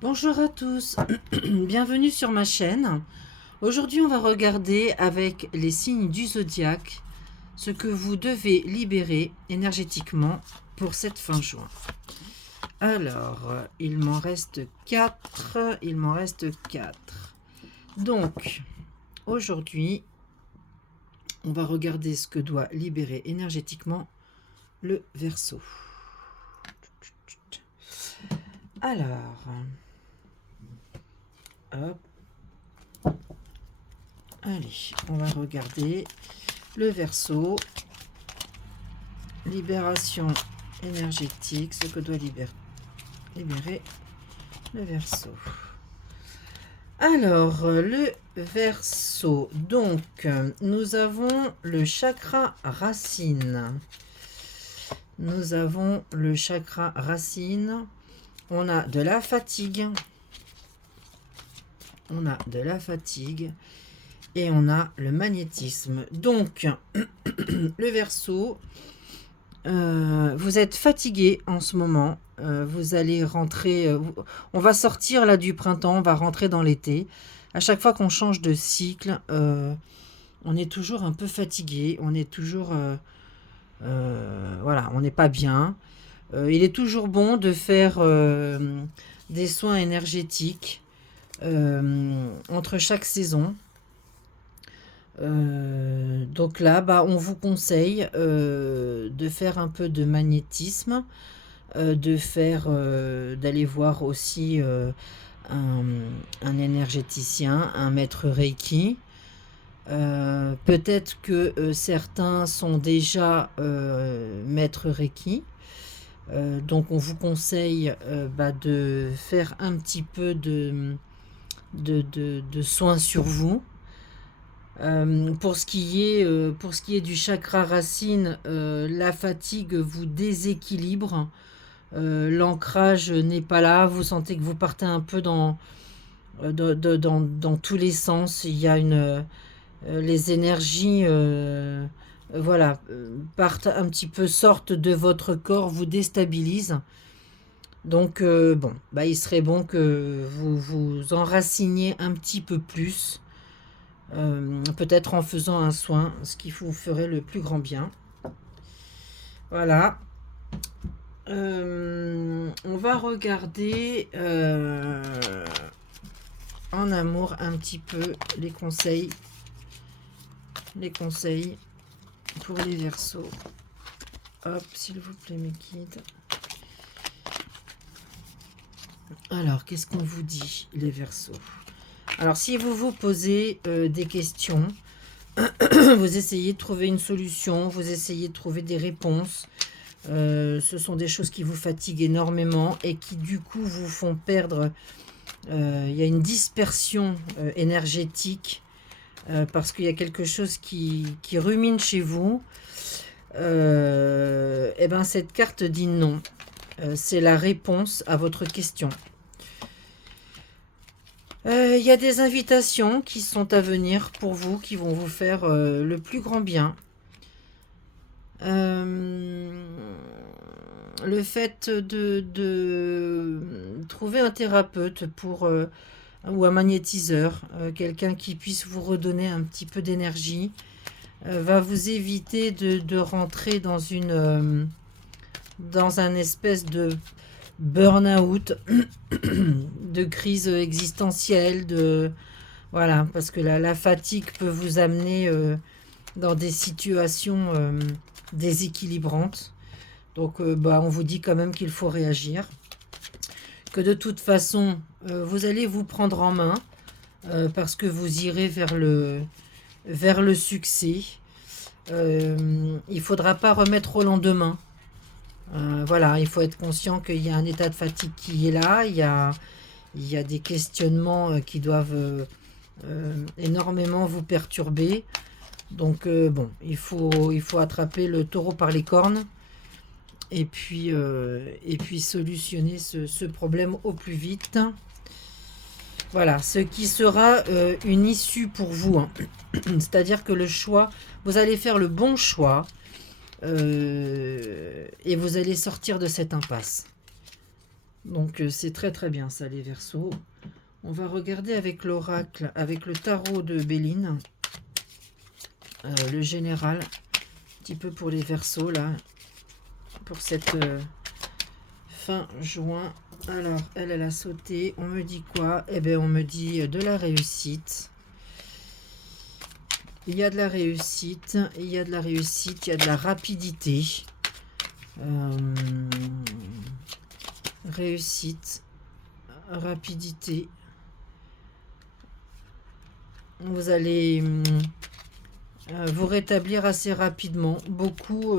Bonjour à tous, bienvenue sur ma chaîne. Aujourd'hui, on va regarder avec les signes du zodiaque ce que vous devez libérer énergétiquement pour cette fin juin. Alors, il m'en reste 4. Donc, aujourd'hui, on va regarder ce que doit libérer énergétiquement le Verseau. Alors, hop. Allez, on va regarder le Verseau, libération énergétique, ce que doit libérer le Verseau. Alors, le Verseau, donc, nous avons le chakra racine. Nous avons le chakra racine. On a de la fatigue. On a de la fatigue. Et on a le magnétisme. Donc, le Verseau, vous êtes fatigué en ce moment. Vous allez rentrer... on va sortir là du printemps, on va rentrer dans l'été. À chaque fois qu'on change de cycle, on est toujours un peu fatigué. On est toujours... voilà, on n'est pas bien. Il est toujours bon de faire des soins énergétiques entre chaque saison. Donc là, on vous conseille de faire un peu de magnétisme, d'aller voir aussi un énergéticien, un maître Reiki. Peut-être que certains sont déjà maîtres Reiki. Donc on vous conseille de faire un petit peu de soins sur vous. Pour ce qui est du chakra racine, la fatigue vous déséquilibre. L'ancrage n'est pas là. Vous sentez que vous partez un peu dans tous les sens. Il y a les énergies voilà, partent un petit peu, sortent de votre corps, vous déstabilisent. Donc il serait bon que vous vous enraciniez un petit peu plus. Peut-être en faisant un soin, ce qui vous ferait le plus grand bien. Voilà. On va regarder en amour un petit peu les conseils pour les Verseaux. Hop, s'il vous plaît, mes guides. Alors, qu'est-ce qu'on vous dit, les Verseaux? Alors, si vous vous posez des questions, vous essayez de trouver une solution, vous essayez de trouver des réponses. Ce sont des choses qui vous fatiguent énormément et qui, du coup, vous font perdre. Il y a une dispersion énergétique parce qu'il y a quelque chose qui rumine chez vous. Cette carte dit non. C'est la réponse à votre question. Il y a des invitations qui sont à venir pour vous, qui vont vous faire le plus grand bien. Le fait de trouver un thérapeute ou un magnétiseur, quelqu'un qui puisse vous redonner un petit peu d'énergie, va vous éviter de rentrer dans un espèce de burn-out, de crise existentielle, voilà, parce que la fatigue peut vous amener dans des situations déséquilibrantes. Donc on vous dit quand même qu'il faut réagir, que de toute façon vous allez vous prendre en main parce que vous irez vers le succès. Il ne faudra pas remettre au lendemain. Voilà, il faut être conscient qu'il y a un état de fatigue qui est là, il y a des questionnements qui doivent énormément vous perturber. Donc il faut attraper le taureau par les cornes et puis solutionner ce problème au plus vite. Voilà, ce qui sera une issue pour vous, hein. C'est-à-dire que le choix, vous allez faire le bon choix et vous allez sortir de cette impasse. Donc c'est très très bien ça les Verseaux. On va regarder avec l'oracle, avec le tarot de Béline, le général, un petit peu pour les Verseaux là, pour cette fin juin. Alors elle a sauté, on me dit quoi? Eh bien on me dit de la réussite. Il y a de la réussite, il y a de la réussite, il y a de la rapidité. Réussite, rapidité. Vous allez vous rétablir assez rapidement. Beaucoup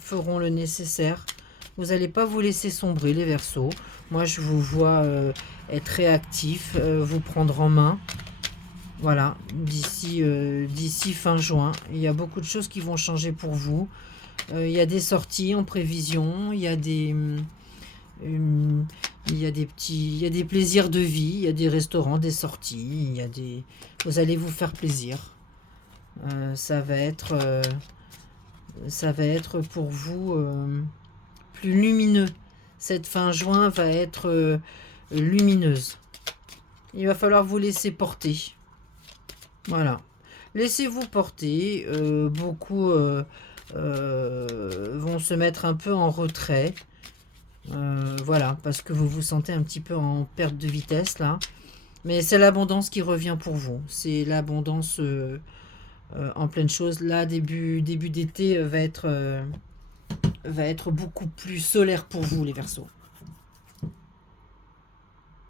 feront le nécessaire. Vous n'allez pas vous laisser sombrer les Verseaux. Moi je vous vois être réactif, vous prendre en main. Voilà, d'ici fin juin, il y a beaucoup de choses qui vont changer pour vous. Il y a des sorties en prévision, il y a des plaisirs de vie, il y a des restaurants, des sorties, vous allez vous faire plaisir. Ça va être pour vous plus lumineux. Cette fin juin va être lumineuse. Il va falloir vous laisser porter. Voilà. Laissez-vous porter. Beaucoup vont se mettre un peu en retrait. Voilà, parce que vous vous sentez un petit peu en perte de vitesse là. Mais c'est l'abondance qui revient pour vous. C'est l'abondance en pleine chose. Là, début d'été va être beaucoup plus solaire pour vous, les Verseaux.